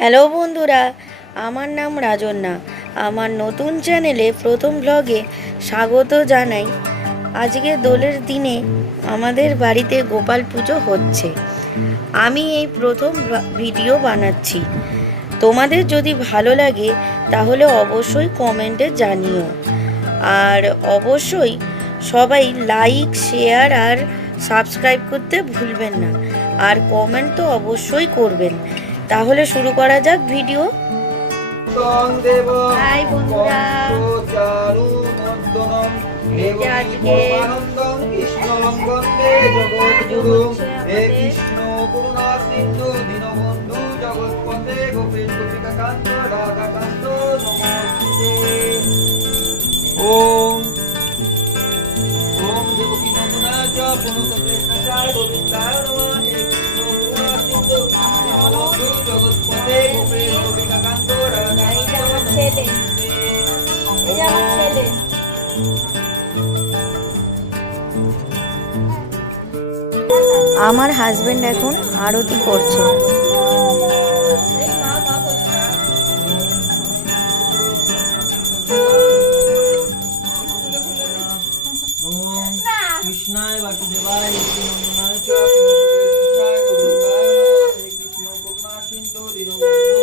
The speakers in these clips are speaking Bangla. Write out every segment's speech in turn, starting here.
হ্যালো বন্ধুরা, আমার নাম রাজন্যা। আমার নতুন চ্যানেলে প্রথম ব্লগে স্বাগত জানাই। আজকে দোলের দিনে আমাদের বাড়িতে গোপাল পুজো হচ্ছে। আমি এই প্রথম ভিডিও বানাচ্ছি। তোমাদের যদি ভালো লাগে তাহলে অবশ্যই কমেন্টে জানিও। আর অবশ্যই সবাই লাইক, শেয়ার আর সাবস্ক্রাইব করতে ভুলবেন না। আর কমেন্ট তো অবশ্যই করবেন। তাহলে শুরু করা যাক ভিডিও। হাই বন্ধুরা, ওম ওম দেবকী নন্দনায় চ পুনঃপ্রেষ্ণায় গোবিন্দায় নমঃ। আমার হাজবেন্ড এখন আরতি করছে। কৃষ্ণায় বাসুদেবায় দেবকী নন্দনায় চ পুনঃপ্রেষ্ণায় গোবিন্দায় নমঃ। হে কৃষ্ণ করুণা সিন্ধু দীনবন্ধু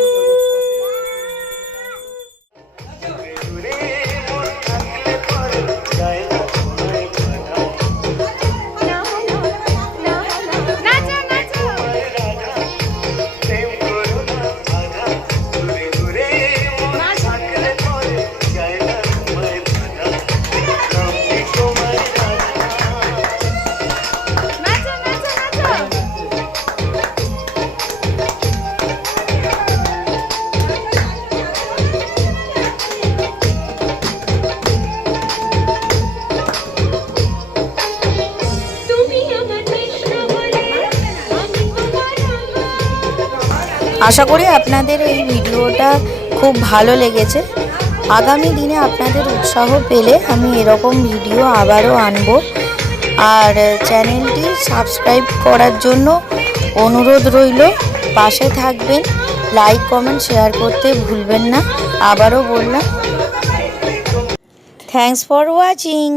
আশা করি আপনাদের এই ভিডিওটা খুব ভালো লেগেছে। আগামী দিনে আপনাদের উৎসাহ পেলে আমি এরকম ভিডিও আবারও আনব। আর চ্যানেলটি সাবস্ক্রাইব করার জন্য অনুরোধ রইল। পাশে থাকবেন, লাইক, কমেন্ট, শেয়ার করতে ভুলবেন না। আবারও বললাম, থ্যাঙ্কস ফর ওয়াচিং।